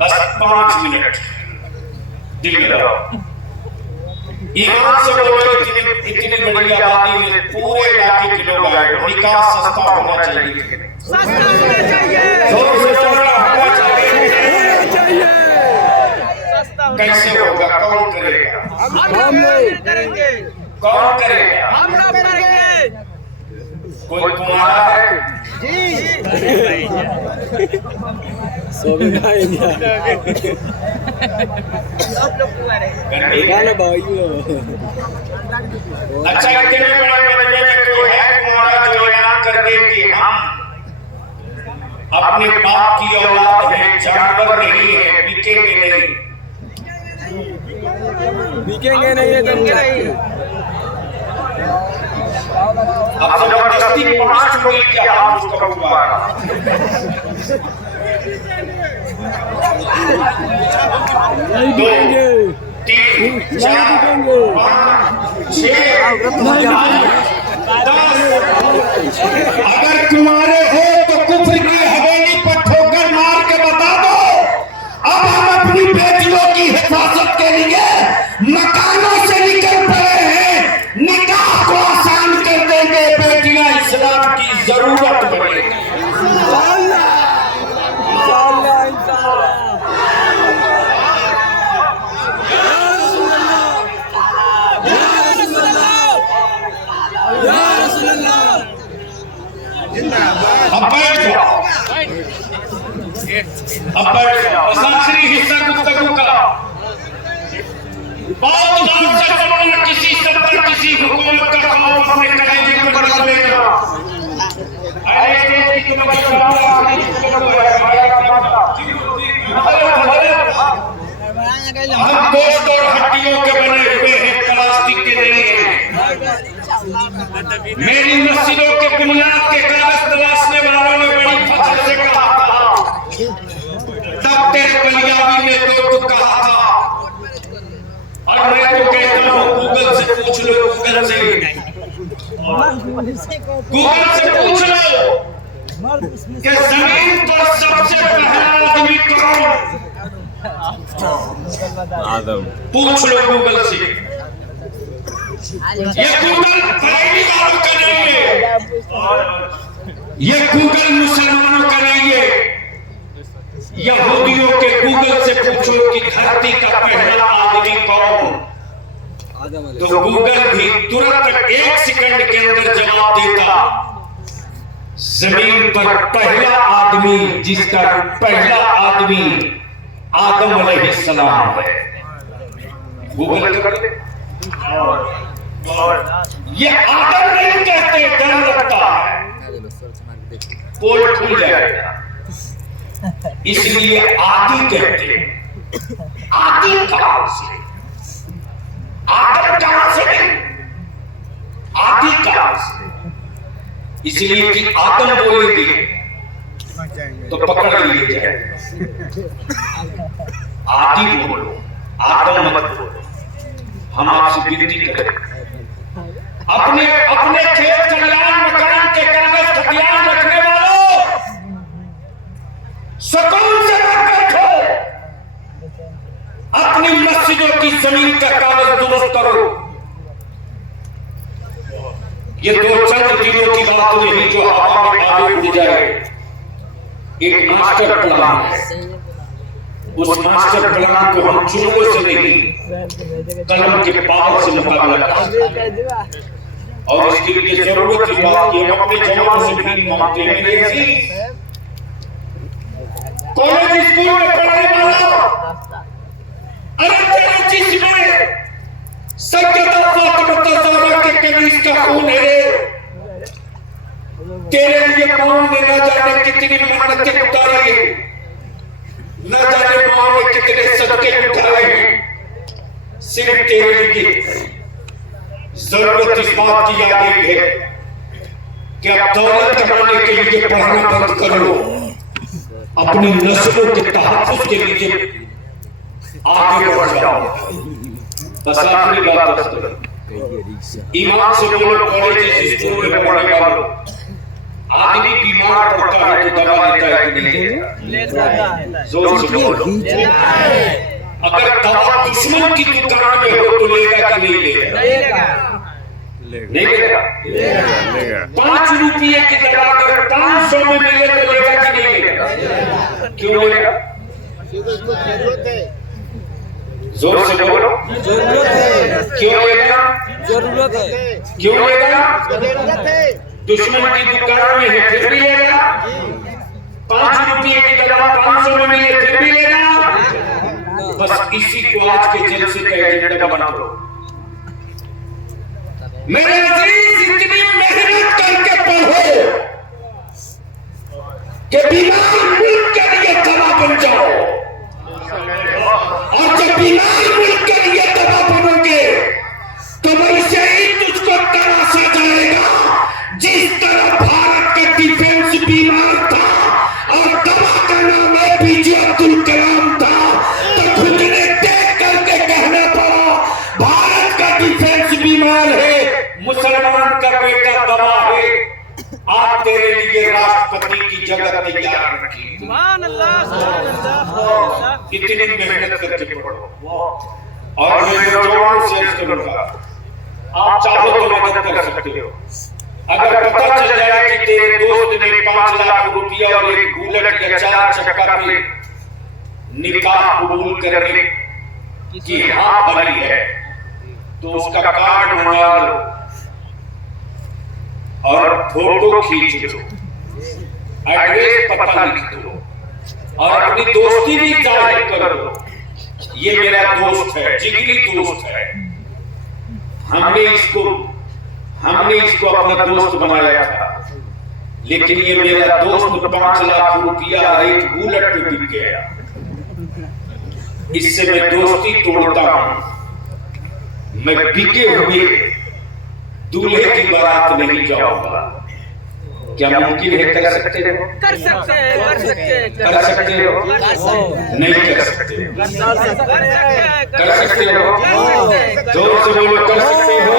बस 5 मिनट दिल लगाओ, ईमान से बोलो। इतनी बड़ी आबादी में पूरे इलाके के लोग आए, निकाह सस्ता होना चाहिए, सस्ता होना चाहिए, जोर से होना चाहिए। कैसे होगा, कौन करेगा? हम करेंगे, कौन करेगा? हम लोग करेंगे। कोई कुमारा है जी अच्छा, इतने बड़े मजमे में कोई है कुमारा जो ऐलान कर दे कि हम अपने बाप की औलाद हैं, जानवर नहीं है, बिकेंगे नहीं, बिकेंगे नहीं है तो अब जबरदस्ती 5 मिनट के हाथ उसको कुमारा। नहीं बिकेंगे, 3 4 5 6 10। अगर कुमारे हो तो कुफ्र की हवेली पर ठोकर मार के बता दो, अब हम अपनी बेटियों की हिफाजत के लिए मकानों से निकल पड़े हैं, निकाह को आसान कर देंगे, बेटियां इस्लाम की जरूरत पड़ेगी। अब बैठ जाओ, अब बैठ जाओ। आखिरी हिस्सा गुफ्तगू का बहुत ध्यान से सुनना, किसी सत्ता किसी हुकूमत का खौफ अपने कलेजे को बदल देगा। अरे की तुम हम दोस्त और हड्डियों के बने मेरी मस्जिदों के बुनियाद के कागज तराशने वालों ने बड़ी फख्र से कहा था, तब तेरे पंजाबी में तो कहा था, और मैं तो कहता हूँ गूगल से पूछ लो, गूगल से पूछ लो कि जमीन पर सबसे पहला आदमी कौन? आदम। पूछ लो गूगल से। ये गूगल पहली वालों का नहीं है, ये गूगल मुसलमानों का नहीं है। यहूदियों के गूगल से पूछो कि धरती का पहला आदमी कौन, तो गूगल भी तुरंत 1 सेकंड के अंदर जवाब देता, जमीन पर पहला आदमी, जिसका पहला आदमी आदम अलैहिस्सलाम है। गूगल कर ले। ये आदम नहीं कहते, डर लगता है, पोल खुल जाएगा, इसलिए आदि कहते हैं। आदि कहां से? आदम कहां से? आदि कहां से? इसलिए कि आदम बोलेंगे तो पकड़ लिए जाए। आदि बोलो, आदम मत बोलो। हम आपसे विनती करें, अपने अपने खेत खलिहान मकान के कागज खतियान रखने वालों, सुकून से मत बैठो, अपनी मस्जिदों की जमीन का कागज दुरुस्त करो। ये 2 चंद दिनों की बात नहीं जो हवा में आगे उड़ जाए। एक मास्टर प्लान है, उस मास्टर प्लान को हम चुनों से नहीं, कलम के पावर से मुकाबला करें। और इसके लिए जरूरत इस बात की हम अपने जवानों से भी मांगते हैं, कॉलेज स्कूल में पढ़ने वाला, अरे तेरे जिस्म में सैयदा फातिमा ज़हरा के कमीज का खून है, तेरे लिए मां ने न जाने कितनी मेहनतें उतारी है, न जाने मां ने कितने सदके उठाए हैं, सिर्फ तेरे लिए। जरूरत इस बात की आ गई है कि अब दौलत कमाने के लिए पढ़ना बंद कर लो, अपनी नस्लों के तहफ़्फ़ुज़ के लिए आगे बढ़ जाओ। बस आखिरी बात करो, ईमान से बोलो, कॉलेज स्कूल में पढ़ने वालों, आदमी बीमार पड़ता है तो दवा लेता है कि नहीं लेता? जोर से बोलो। अगर दवा दुश्मन की दुकान में हो तो लेगा कि नहीं लेगा? नहीं लेगा। 5 रुपये की दवा अगर 500 में मिले तो लेगा कि नहीं लेगा? क्यों लेगा? जोर से बोलो। जरूरत है। क्यों लेगा? जरूरत है। क्यों लेगा? जरूरत है। दुश्मन की दुकान में है फिर भी लेगा? 5 रुपये की दवा 500 में मिले फिर भी लेगा? बस इसी को आज के जलसे का एजेंडा बना लो। मेरे अजीज, इतनी मेहनत करके पढ़ो कि बीमार मुल्क के लिए दवा बन जाओ, और जब बीमार मुल्क के लिए दवा बनोगे तो वैसे ही तुझको तराशा जाएगा जिस तरह भारत का डिफेंस बीमार था और दवा का नाम एपीजे अब्दुल कलाम था, तो खुद ने देख करके कहना पड़ा भारत का डिफेंस बीमार है, मुसलमान का बेटा दवा है। आज तेरे लिए राष्ट्रपति की जगह तैयार रखी, इतनी मेहनत करके पढ़ो। और मैं नौजवानों से अर्ज करूंगा, आप चाहो तो मदद कर सकते हो। अगर पता चल जाए कि तेरे दोस्त ने 5 लाख रुपया और एक बुलेट या 4 चक्का पे निकाह कबूल करने की हाँ भरी है, तो उसका कार्ड मंगा लो और फोटो खींच लो, एड्रेस पता लिख दो और अपनी दोस्ती भी जाहिर कर दो। ये मेरा दोस्त है, जिगरी दोस्त है, हमने इसको अपना दोस्त बनाया था, लेकिन ये मेरा दोस्त 5 लाख रुपया एक बुलेट पे बिक गया, इससे मैं दोस्ती तोड़ता हूं। मैं बिके हुए दूल्हे की बारात नहीं जाऊंगा। क्या मुमकिन है? कर सकते हो? कर सकते हैं, कर सकते हैं, कर सकते हो? नहीं कर सकते। कर सकते हो? जोर से बोलो, कर सकते हो?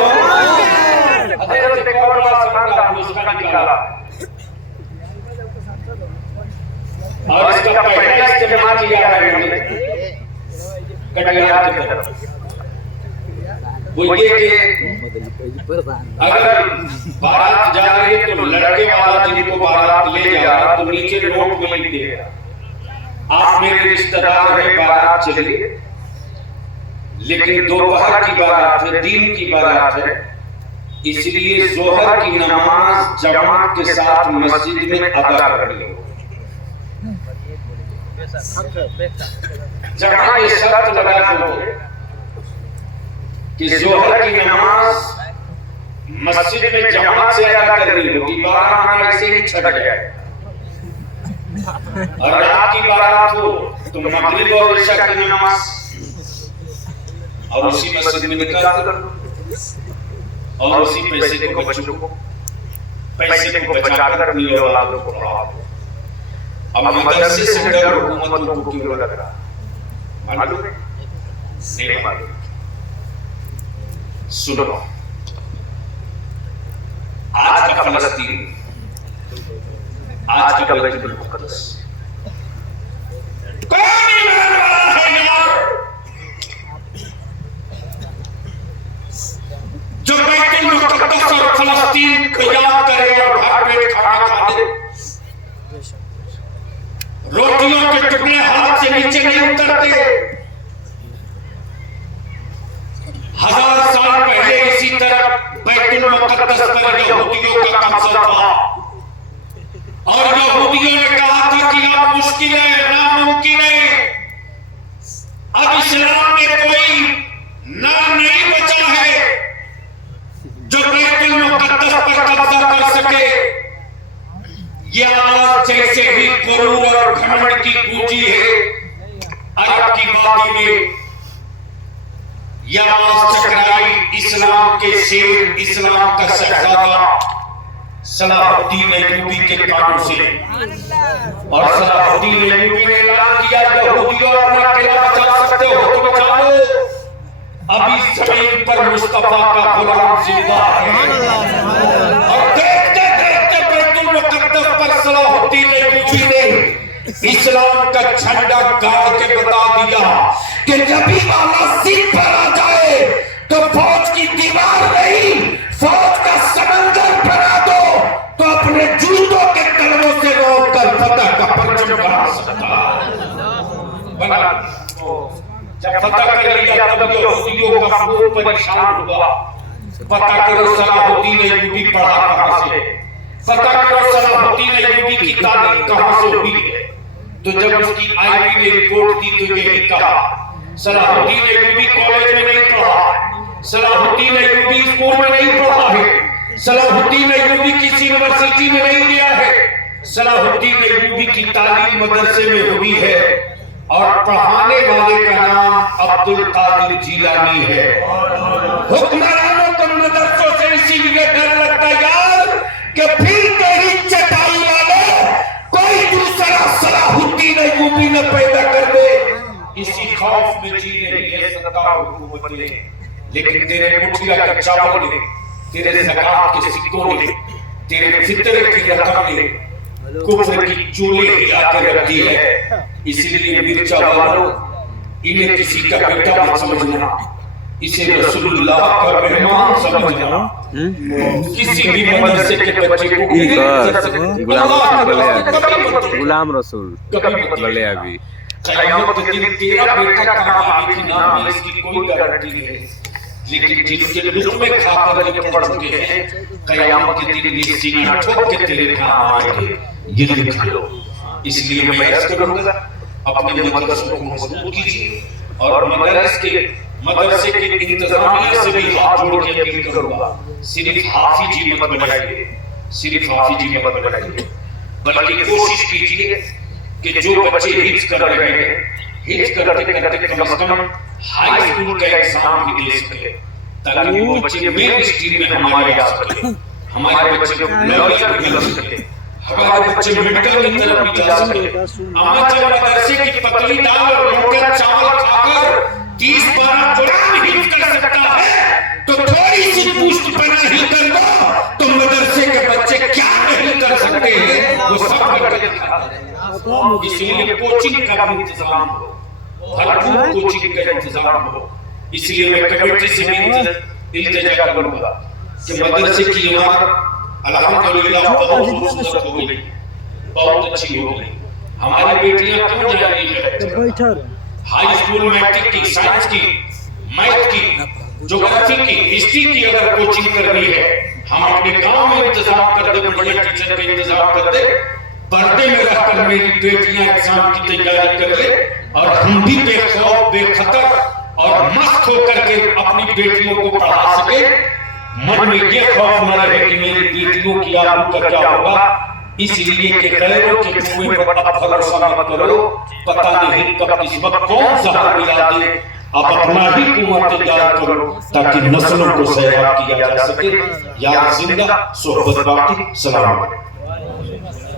हजरत कौरवा सरदार उसका निकाला और इसका पहला इस्तेमाल किया है उन्होंने कटियार की तरफ। वो ये कि अगर बारात जा रही है तो लड़के वाला जिनको बारात ले जा रहा तो नीचे नोट में लिख देगा, आप मेरे रिश्तेदार हैं, बारात चलिए। लेकिन दोपहर की बारात है, दिन की बारात है, इसलिए जोहर की नमाज जमात के साथ मस्जिद में अदा कर लो। जहां ये शर्त लगा दो कि जोहर की नमाज मस्जिद में जमात से अदा करनी होगी, बारात ऐसे ही छट जाए। और रात की बारात हो तो मगरिब और इशा की नमाज और उसी मस्जिद में निकाल कर और उसी पैसे को बच्चों को पैसे को बचाकर अपनी औलादों को पढ़ाओ। अब मदरसे से डर हुकूमतों को क्यों लग रहा मालूम है? नहीं मालूम। सुनो, आज का फलस्तीन, आज का बैतुल मुक़द्दस कौन ईमान वाला है यार जो बैतुल मुक़द्दस और फलस्तीन को याद करे और भर पेट खाना खा ले? रोटियों के टुकड़े हाथ से नीचे नहीं उतरते। 1000 साल पहले इसी तरह बैतुल मुक़द्दस पर यहूदियों का कब्जा था और यहूदियों ने कहा था कि अब मुश्किल है, नामुमकिन है, अब इस्लाम में कोई नाम नहीं बचा है जो बैतुल मुक़द्दस पर कब्जा कर सके। ये आवाज जैसे ही गुरूर और घमंड की गूंजी है अरब की वादी में, यह आवाज टकराई इस्लाम के शेर, इस्लाम का शहजादा सलाहुद्दीन अय्यूबी के कानों से। और सलाहुद्दीन अय्यूबी ने ऐलान किया, यहूदियों अपना किला बचा सकते हो तो बचा लो, अभी जमीन पर मुस्तफा का गुलाम जिंदा है। और देखते देखते बैतुल मुक़द्दस पर सलाहुद्दीन अय्यूबी ने इस्लाम का झंडा गाड़ के बता दिया कि नबी वाला सिर पर आ जाए तो फौज की दीवार नहीं, फौज का समंदर बना दो तो अपने जूतों के कदमों से रोक कर फतह का परचम बढ़ा सकता बना। जब फतह कर लिया तब यहूदियों का खूब परेशान हुआ। पता करो सलाहुद्दीन अय्यूबी पढ़ा कहां से, पता करो सलाहुद्दीन अय्यूबी की तालीम कहां से हुई है। तो जब उसकी आईबी ने रिपोर्ट दी तो यही कहा, सलाहुद्दीन अय्यूबी कॉलेज में नहीं पढ़ा, सलाहुद्दीन अय्यूबी स्कूल में नहीं पढ़ा है, सलाहुद्दीन अय्यूबी किसी यूनिवर्सिटी में नहीं गया है, सलाहुद्दीन अय्यूबी की तालीम मदरसे में हुई है और पढ़ाने वाले का नाम अब्दुल कादिर जीलानी है। हुक्मरानों को मदरसों से इसीलिए डर लगता यार कि फिर तेरी चटाई वाले कोई दूसरा सलाहुद्दीन अय्यूबी न पैदा कर दे। इसी खौफ में जी रही है सत्ता हुकूमतें। लेकिन तेरे मुठिया का चावल ने, तेरे ज़कात के सिक्कों ने, तेरे फितरे की रकम ने कुफ्र की चूल्हे हिला के रख दी है। इसलिए मिर्चा वालों, इन्हें किसी का बेटा मत समझना, इसे रसूलुल्लाह का मेहमान समझना। किसी भी मदरसे के बच्चे को गुलाम रसूल बोले अभी क़यामत के दिन तेरा बेटा कहाँ आवे कि ना आवे इसकी कोई गारंटी नहीं है। लेकिन जिनके लुत्फ़े खाकर ये पढ़ चुके हैं, क़यामत के दिन ये सीना ठोक के तेरे काम आएंगे, ये लिख लो। इसलिए मैं अर्ज़ करूंगा अपने मदरसों को मजबूत कीजिए और मदरसे के इंतजामिया से भी हाथ जोड़ के अपील करूंगा, सिर्फ हाफिजी मत बनाइए, सिर्फ हाफिजी मत बनाइए, बल्कि कोशिश कीजिए कि जो बच्चे हिफ्ज़ कर रहे हैं, हिफ्ज़ करते करते कम से कम हाई स्कूल का एग्जाम भी दे सके। ताकि वो बच्चे मेन स्ट्रीम में हमारे आ सके, हमारे बच्चे लॉयर भी बन सके, हमारे बच्चे मेडिकल की तरफ भी जा सके। अम्मा जब मदरसे की पतली दाल और मोटा चावल खाकर 30-12 कुरान हिफ्ज कर सकता है तो थोड़ी सी पुष्ट बना ही कर दो तो मदरसे के बच्चे क्या नहीं कर सकते हैं वो सब करके दिखाते हैं। इसलिए कोचिंग का भी इंतजाम हो, भरपूर कोचिंग का इंतजाम हो। इसलिए मैं कमेटी से भी इल्तिजा करूंगा कि मदरसे की इमारत अल्हम्दुलिल्लाह बहुत खूबसूरत हो गई, बहुत अच्छी हो गई। हमारी बेटियां क्यों जा रही है हाई स्कूल मैट्रिक की, साइंस की, मैथ की, ज्योग्राफी की, हिस्ट्री की अगर कोचिंग करनी है, हम अपने गांव में इंतजाम कर दे, बढ़िया टीचर का इंतजाम कर दे, पर्दे में रहकर मेरी बेटियां एग्जाम की तैयारी कर ले और हम भी बेखौफ बेखतर और मस्त होकर के अपनी बेटियों को पढ़ा सके। मन में ये खौफ न रहे कि मेरी बेटियों की आगे का क्या होगा। इसलिए कि गैरों के कुएं पर अब भरोसा मत करो, पता नहीं कब इस वक्त कौन सा मिला दे। अब अपना ही कुआं तैयार करो ताकि नस्लों को सैराब किया जा सके। याद जिंदा, सोहबत बाकी, सलाम।